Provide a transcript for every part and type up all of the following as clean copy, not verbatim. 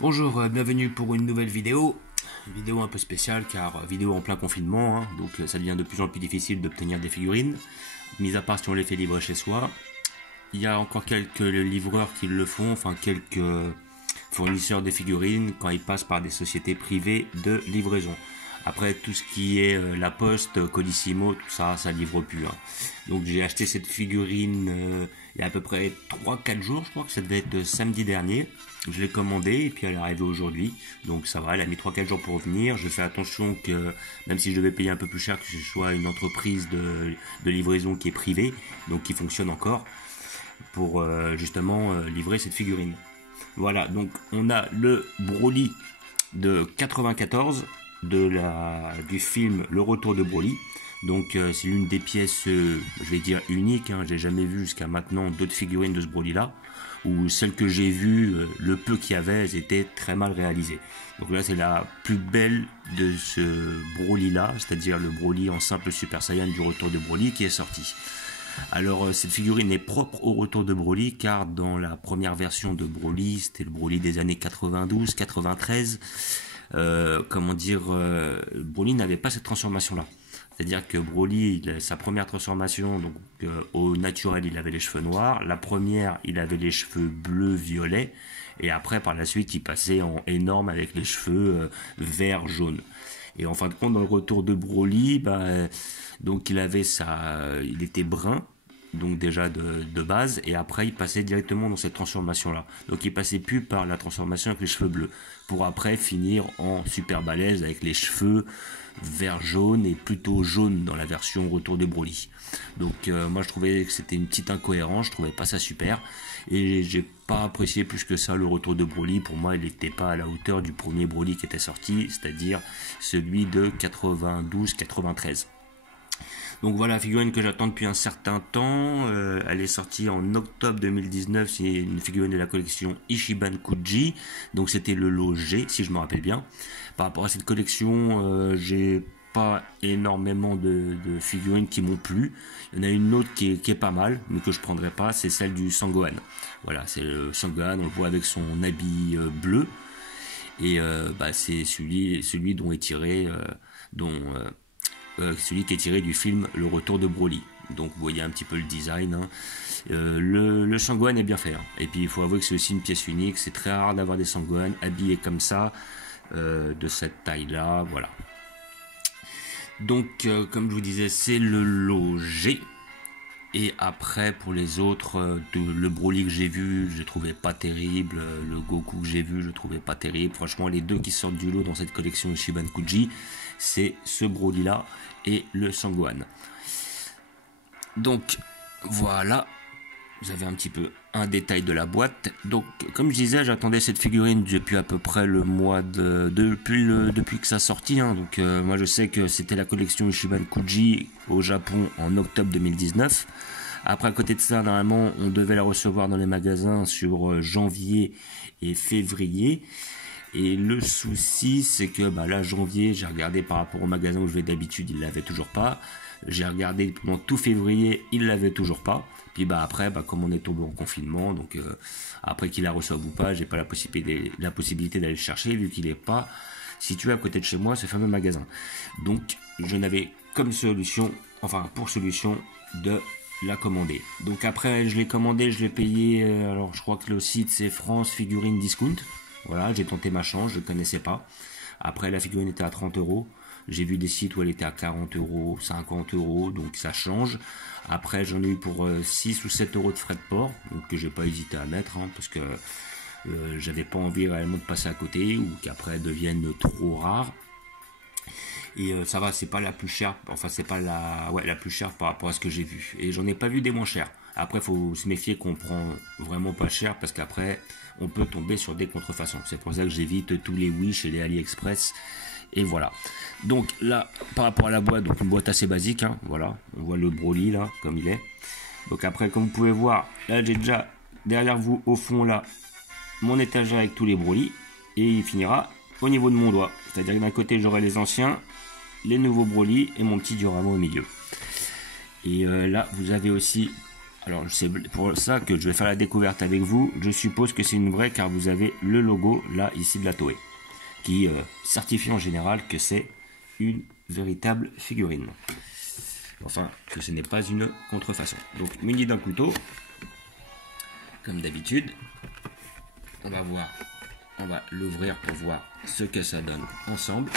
Bonjour, bienvenue pour une nouvelle vidéo. Une vidéo un peu spéciale car vidéo en plein confinement, donc ça devient de plus en plus difficile d'obtenir des figurines, mis à part si on les fait livrer chez soi. Il y a encore quelques livreurs qui le font, enfin quelques fournisseurs de figurines quand ils passent par des sociétés privées de livraison. Après tout ce qui est la poste, Colissimo, tout ça, ça livre plus. Donc j'ai acheté cette figurine il y a à peu près 3-4 jours, je crois que ça devait être samedi dernier. Je l'ai commandée et puis elle est arrivée aujourd'hui. Donc ça va, elle a mis 3-4 jours pour venir. Je fais attention que même si je devais payer un peu plus cher, que ce soit une entreprise de livraison qui est privée, donc qui fonctionne encore, pour justement livrer cette figurine. Voilà, donc on a le Broly de 94 du film Le Retour de Broly. Donc c'est l'une des pièces, je vais dire unique, j'ai jamais vu jusqu'à maintenant d'autres figurines de ce Broly là, ou celles que j'ai vues, le peu qu'il y avait, elles étaient très mal réalisées. Donc là c'est la plus belle de ce Broly là, c'est-à-dire le Broly en simple Super Saiyan du Retour de Broly qui est sorti. Alors cette figurine est propre au Retour de Broly car dans la première version de Broly, c'était le Broly des années 92-93, Broly n'avait pas cette transformation là. C'est-à-dire que Broly, sa première transformation, donc au naturel, il avait les cheveux noirs. La première, il avait les cheveux bleu-violet. Et après, par la suite, il passait en énorme avec les cheveux vert-jaune. Et en fin de compte, dans le Retour de Broly, donc il était brun, donc déjà de base, et après il passait directement dans cette transformation là. Donc il passait plus par la transformation avec les cheveux bleus, pour après finir en super balèze avec les cheveux vert jaune et plutôt jaune dans la version Retour de Broly. Donc moi je trouvais que c'était une petite incohérence, je trouvais pas ça super, et j'ai pas apprécié plus que ça le Retour de Broly. Pour moi il n'était pas à la hauteur du premier Broly qui était sorti, c'est-à-dire celui de 92-93. Donc voilà, la figurine que j'attends depuis un certain temps, elle est sortie en octobre 2019, c'est une figurine de la collection Ichiban Kuji, donc c'était le lot G si je me rappelle bien. Par rapport à cette collection, j'ai pas énormément de figurines qui m'ont plu. Il y en a une autre qui est pas mal, mais que je prendrai pas, c'est celle du Sangohan. Voilà, c'est le Sangohan, on le voit avec son habit bleu, et c'est celui dont est tiré, celui qui est tiré du film Le Retour de Broly. Donc vous voyez un petit peu le design. Le Sangohan est bien fait. Et puis il faut avouer que c'est aussi une pièce unique. C'est très rare d'avoir des Sangohan habillés comme ça, de cette taille-là. Voilà. Donc comme je vous disais, c'est le lot G. Et après pour les autres, le Broly que j'ai vu, je trouvais pas terrible. Le Goku que j'ai vu, je trouvais pas terrible. Franchement, les deux qui sortent du lot dans cette collection Ichiban Kuji, c'est ce Broly là et le Sangohan. Donc voilà, vous avez un petit peu un détail de la boîte. Donc comme je disais, j'attendais cette figurine depuis à peu près le mois depuis que ça sortit. Donc moi je sais que c'était la collection Ichiban Kuji au Japon en octobre 2019. Après, à côté de ça, normalement, on devait la recevoir dans les magasins sur janvier et février. Et le souci, c'est que là, janvier, j'ai regardé par rapport au magasin où je vais d'habitude, il l'avait toujours pas. J'ai regardé pendant tout février, il l'avait toujours pas. Puis après, comme on est tombé en confinement, donc après qu'il la reçoive ou pas, j'ai pas la possibilité d'aller le chercher vu qu'il est pas situé à côté de chez moi, ce fameux magasin. Donc, je n'avais comme solution, pour solution, de la commander. Donc après, je l'ai commandé, je l'ai payé. Alors, je crois que le site c'est France Figurine Discount. Voilà, j'ai tenté ma chance, je ne connaissais pas. Après, la figurine était à 30 euros. J'ai vu des sites où elle était à 40 euros, 50 euros, donc ça change. Après, j'en ai eu pour 6 ou 7 euros de frais de port, donc que j'ai pas hésité à mettre, parce que j'avais pas envie réellement de passer à côté, ou qu'après elles deviennent trop rares. Et ça va, c'est pas la plus chère, c'est pas la plus chère par rapport à ce que j'ai vu. Et j'en ai pas vu des moins chères. Après, faut se méfier qu'on prend vraiment pas cher parce qu'après, on peut tomber sur des contrefaçons. C'est pour ça que j'évite tous les Wish et les AliExpress. Et voilà. Donc là, par rapport à la boîte, donc une boîte assez basique. Voilà, on voit le Broly là, comme il est. Donc après, comme vous pouvez voir, là j'ai déjà derrière vous au fond là mon étagère avec tous les Broly. Et il finira au niveau de mon doigt. C'est-à-dire que d'un côté, j'aurai les anciens, les nouveaux Broly et mon petit diorama au milieu. Et là, vous avez aussi Alors c'est pour ça que je vais faire la découverte avec vous. Je suppose que c'est une vraie car vous avez le logo là ici de la Toei qui certifie en général que c'est une véritable figurine. Enfin, que ce n'est pas une contrefaçon. Donc muni d'un couteau, comme d'habitude. On va l'ouvrir pour voir ce que ça donne ensemble.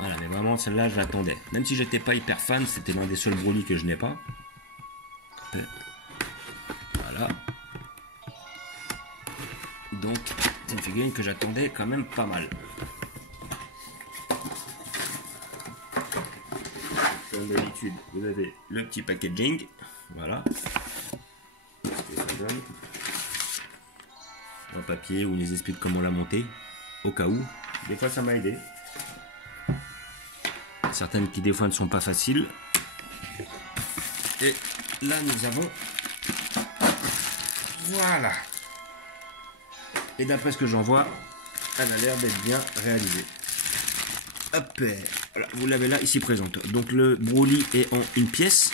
Voilà, mais vraiment celle-là je l'attendais. Même si j'étais pas hyper fan, c'était l'un des seuls Broly que je n'ai pas. Voilà. Donc c'est une figurine que j'attendais quand même pas mal. Comme d'habitude, vous avez le petit packaging. Voilà. Qu'est-ce que ça donne? En papier où on nous explique comment la monter. Au cas où. Des fois ça m'a aidé. Certaines qui des fois ne sont pas faciles. Et là nous avons... Voilà. Et d'après ce que j'en vois, elle a l'air d'être bien réalisée. Hop, voilà, vous l'avez là, ici présente. Donc le Broly est en une pièce,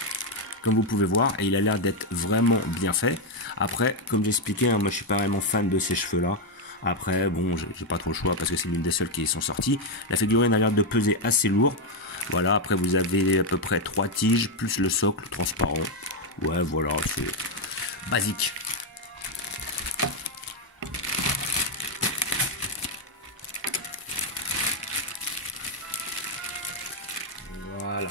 comme vous pouvez voir, et il a l'air d'être vraiment bien fait. Après, comme j'expliquais, hein, moi je suis pas vraiment fan de ces cheveux-là. Après, bon, j'ai pas trop le choix parce que c'est l'une des seules qui sont sorties. La figurine a l'air de peser assez lourd. Voilà, après vous avez à peu près 3 tiges, plus le socle transparent. Ouais, voilà, c'est basique. Voilà.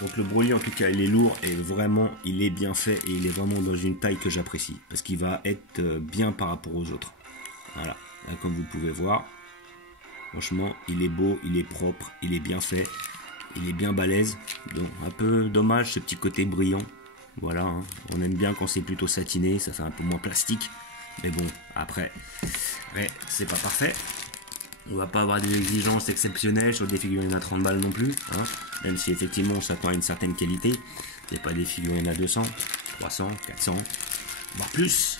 Donc le Broly en tout cas il est lourd et vraiment il est bien fait et il est vraiment dans une taille que j'apprécie. Parce qu'il va être bien par rapport aux autres. Voilà, là comme vous pouvez voir, franchement il est beau, il est propre, il est bien fait, il est bien balèze. Donc un peu dommage ce petit côté brillant. Voilà, hein. On aime bien quand c'est plutôt satiné, ça fait un peu moins plastique. Mais bon, après, ouais, c'est pas parfait. On va pas avoir des exigences exceptionnelles sur des figurines à 30 balles non plus. Hein. Même si effectivement on s'attend à une certaine qualité. C'est pas des figurines à 200, 300, 400, voire plus.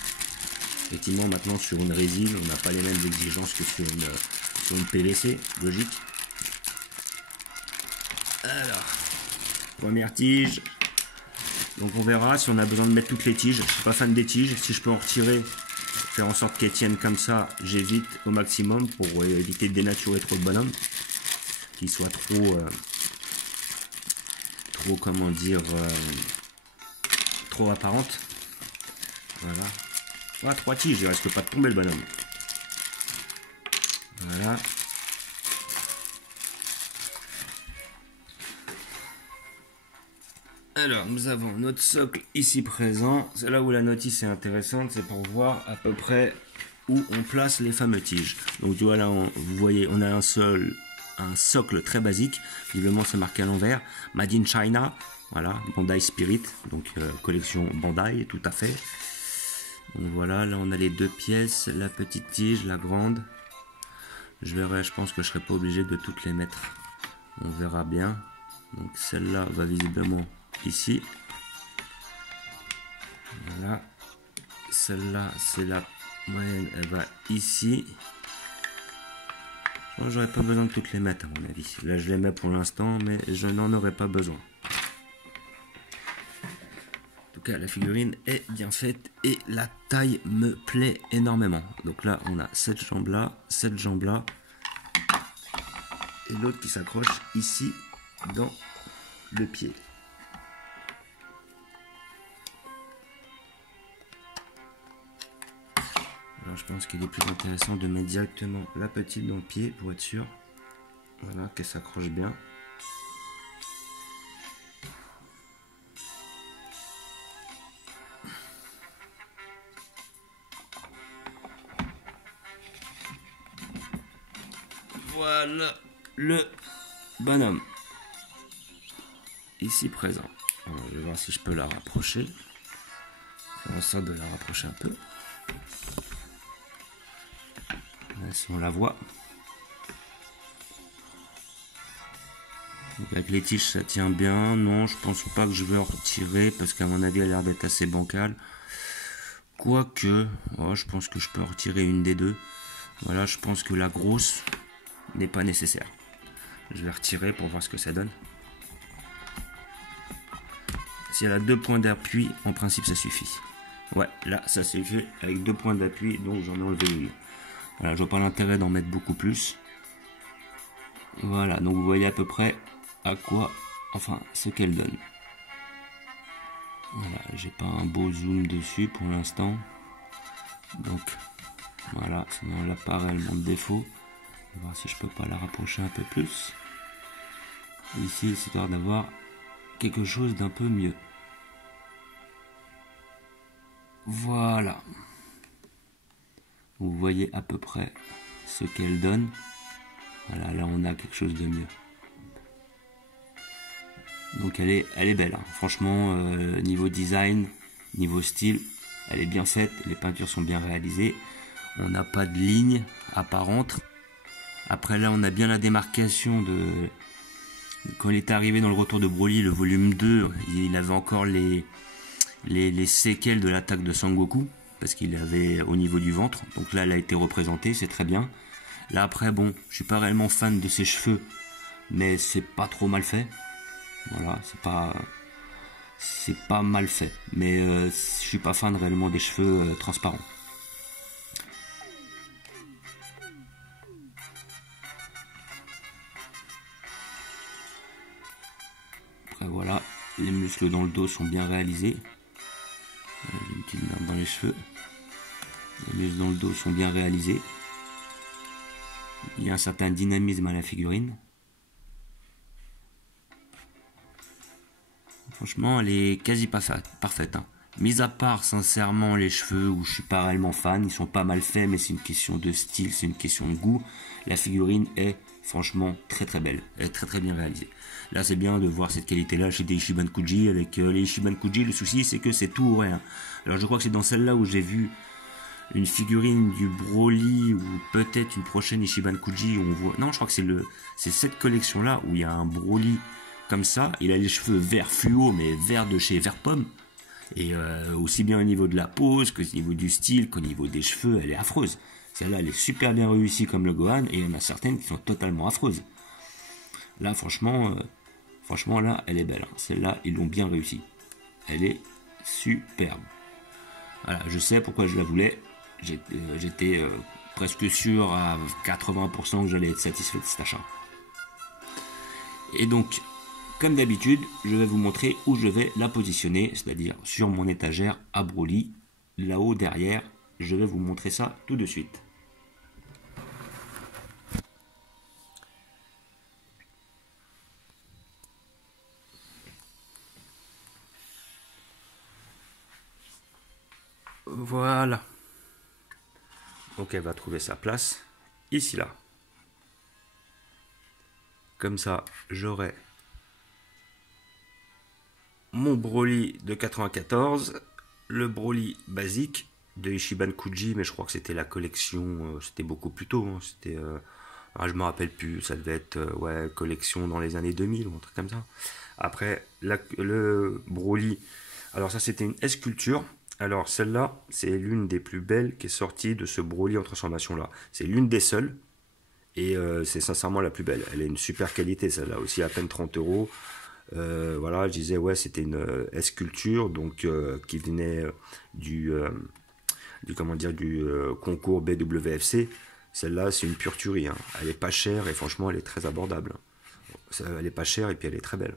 Effectivement, maintenant sur une résine, on n'a pas les mêmes exigences que sur une PVC, logique. Alors, première tige. Donc on verra si on a besoin de mettre toutes les tiges. Je suis pas fan des tiges. Si je peux en retirer, faire en sorte qu'elles tiennent comme ça, j'évite au maximum pour éviter de dénaturer trop de bonhomme, qu'ils soient trop comment dire, trop apparentes. Voilà. Ah, 3 tiges, il risque pas de tomber le bonhomme. Voilà. Alors, nous avons notre socle ici présent. C'est là où la notice est intéressante, c'est pour voir à peu près où on place les fameux tiges. Donc, tu vois là, vous voyez, on a un socle très basique. Visiblement, c'est marqué à l'envers. Made in China. Voilà, Bandai Spirit. Donc, collection Bandai, tout à fait. Donc voilà, là on a les 2 pièces, la petite tige, la grande. Je pense que je serai pas obligé de toutes les mettre. On verra bien. Donc celle-là va visiblement ici. Voilà. Celle-là, c'est la moyenne, elle va ici. Je pense que j'aurais pas besoin de toutes les mettre à mon avis. Là je les mets pour l'instant, mais je n'en aurai pas besoin. La figurine est bien faite et la taille me plaît énormément. Donc là on a cette jambe là et l'autre qui s'accroche ici dans le pied. Alors je pense qu'il est plus intéressant de mettre directement la petite dans le pied pour être sûr, voilà, qu'elle s'accroche bien. Voilà le bonhomme ici présent. Alors, je vais voir si je peux la rapprocher. Faire en sorte de la rapprocher un peu. Là, si on la voit. Donc avec les tiges ça tient bien. Non, je pense pas que je vais en retirer parce qu'à mon avis elle a l'air d'être assez bancale. Quoique, oh, je pense que je peux en retirer une des deux. Voilà, je pense que la grosse n'est pas nécessaire. Je vais retirer pour voir ce que ça donne. Si elle a 2 points d'appui, en principe ça suffit. Ouais, là ça s'est fait avec 2 points d'appui, donc j'en ai enlevé une. Voilà, je vois pas l'intérêt d'en mettre beaucoup plus. Voilà, donc vous voyez à peu près à quoi, enfin ce qu'elle donne. Voilà, j'ai pas un beau zoom dessus pour l'instant. Donc voilà, sinon elle apparaît réellement de défaut. On va voir si je peux pas la rapprocher un peu plus. Ici, histoire d'avoir quelque chose d'un peu mieux. Voilà. Vous voyez à peu près ce qu'elle donne. Voilà, là on a quelque chose de mieux. Donc elle est belle. Hein. Franchement, niveau design, niveau style, elle est bien faite. Les peintures sont bien réalisées. On n'a pas de ligne apparente. Après là, on a bien la démarcation de... Quand il est arrivé dans le retour de Broly, le volume 2, il avait encore les séquelles de l'attaque de Sangoku, parce qu'il avait au niveau du ventre. Donc là, elle a été représentée, c'est très bien. Là après, bon, je suis pas réellement fan de ses cheveux, mais c'est pas trop mal fait. Voilà, c'est pas mal fait, mais je suis pas fan réellement des cheveux transparents. Après voilà, les muscles dans le dos sont bien réalisés. J'ai une petite merde dans les cheveux. Les muscles dans le dos sont bien réalisés. Il y a un certain dynamisme à la figurine. Franchement, elle est quasi parfaite. Hein. Mis à part, sincèrement, les cheveux où je suis pas réellement fan, ils sont pas mal faits, mais c'est une question de style, c'est une question de goût. La figurine est franchement très très belle, elle est très très bien réalisée. Là, c'est bien de voir cette qualité-là chez des Ichiban Kuji. Avec les Ichiban Kuji, le souci c'est que c'est tout ou rien. Alors, je crois que c'est dans celle-là où j'ai vu une figurine du Broly ou peut-être une prochaine Ichiban Kuji où on voit. Non, je crois que c'est cette collection-là où il y a un Broly. Comme ça, il a les cheveux vert fluo, mais vert de chez Vert Pomme. Et aussi bien au niveau de la pose, que au niveau du style, qu'au niveau des cheveux, elle est affreuse. Celle-là, elle est super bien réussie comme le Gohan, et il y en a certaines qui sont totalement affreuses. Là, franchement, là, elle est belle. Hein. Celle-là, ils l'ont bien réussi. Elle est superbe. Voilà, je sais pourquoi je la voulais. J'étais presque sûr à 80% que j'allais être satisfait de cet achat. Et donc, comme d'habitude, je vais vous montrer où je vais la positionner, c'est-à-dire sur mon étagère à Broly, là-haut derrière. Je vais vous montrer ça tout de suite. Voilà. Donc elle va trouver sa place ici là. Comme ça, j'aurai mon Broly de 94, le Broly basique de Ichiban Kuji, mais je crois que c'était la collection, c'était beaucoup plus tôt, hein, c'était, je me rappelle plus, ça devait être, ouais, collection dans les années 2000 ou un truc comme ça. Après, le Broly, alors ça c'était une S-Culture, alors celle-là, c'est l'une des plus belles qui est sortie de ce Broly en transformation là, c'est l'une des seules, et c'est sincèrement la plus belle, elle a une super qualité celle-là, aussi à peine 30 €. Voilà, je disais, ouais, c'était une S-Culture, donc qui venait du concours BWFC. Celle-là, c'est une pure tuerie. Hein. Elle est pas chère et franchement, elle est très abordable. Elle est pas chère et puis elle est très belle.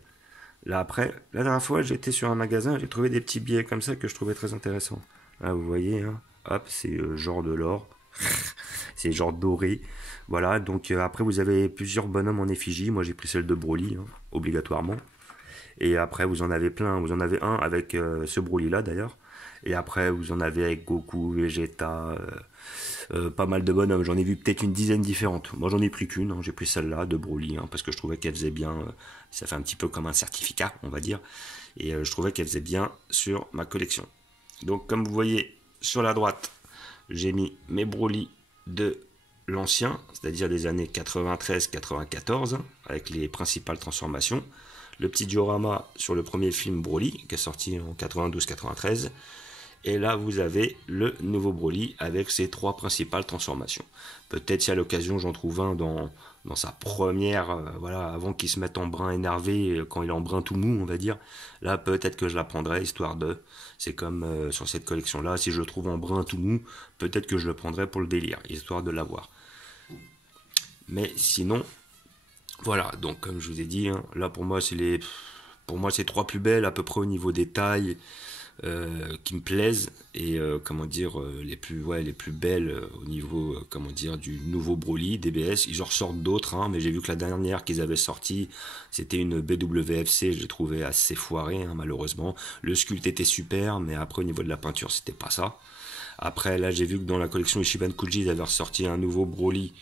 Là, après, la dernière fois, j'étais sur un magasin, j'ai trouvé des petits billets comme ça que je trouvais très intéressants. Là, vous voyez, hein, hop, c'est genre de l'or. C'est genre doré. Voilà, donc après, vous avez plusieurs bonhommes en effigie. Moi, j'ai pris celle de Broly, hein, obligatoirement. Et après, vous en avez plein. Vous en avez un avec ce Broly-là, d'ailleurs. Et après, vous en avez avec Goku, Vegeta, pas mal de bonhommes. J'en ai vu peut-être une dizaine différentes. Moi, j'en ai pris qu'une. Hein. J'ai pris celle-là, de Broly, hein, parce que je trouvais qu'elle faisait bien. Ça fait un petit peu comme un certificat, on va dire. Et je trouvais qu'elle faisait bien sur ma collection. Donc, comme vous voyez, sur la droite, j'ai mis mes Broly de l'ancien, c'est-à-dire des années 93-94, avec les principales transformations. Le petit diorama sur le premier film Broly, qui est sorti en 92-93. Et là, vous avez le nouveau Broly avec ses 3 principales transformations. Peut-être si à l'occasion j'en trouve un dans sa première, voilà, avant qu'il se mette en brun énervé, quand il est en brun tout mou, on va dire. Là, peut-être que je la prendrai, histoire de... C'est comme sur cette collection-là, si je le trouve en brun tout mou, peut-être que je le prendrai pour le délire, histoire de l'avoir. Mais sinon, voilà, donc comme je vous ai dit, hein, là pour moi, c'est 3 plus belles, à peu près au niveau des tailles, qui me plaisent et comment dire les plus belles au niveau comment dire du nouveau Broly DBS. Ils en ressortent d'autres, hein, mais j'ai vu que la dernière qu'ils avaient sortie c'était une BWFC. Je l'ai trouvé assez foiré, hein, malheureusement. Le sculpte était super, mais après au niveau de la peinture c'était pas ça. Après là j'ai vu que dans la collection Ichiban Kuji ils avaient ressorti un nouveau Broly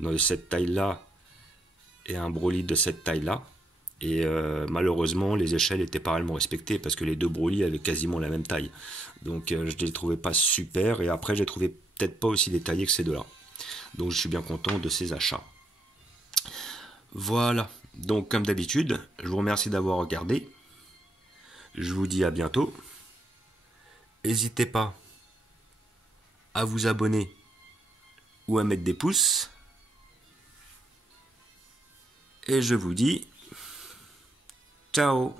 de cette taille là et un Broly de cette taille là. Et malheureusement, les échelles étaient pas réellement respectées parce que les deux Broly avaient quasiment la même taille. Donc je les trouvais pas super. Et après, j'ai trouvé peut-être pas aussi détaillés que ces deux-là. Donc je suis bien content de ces achats. Voilà. Donc comme d'habitude, je vous remercie d'avoir regardé. Je vous dis à bientôt. N'hésitez pas à vous abonner ou à mettre des pouces. Et je vous dis ciao.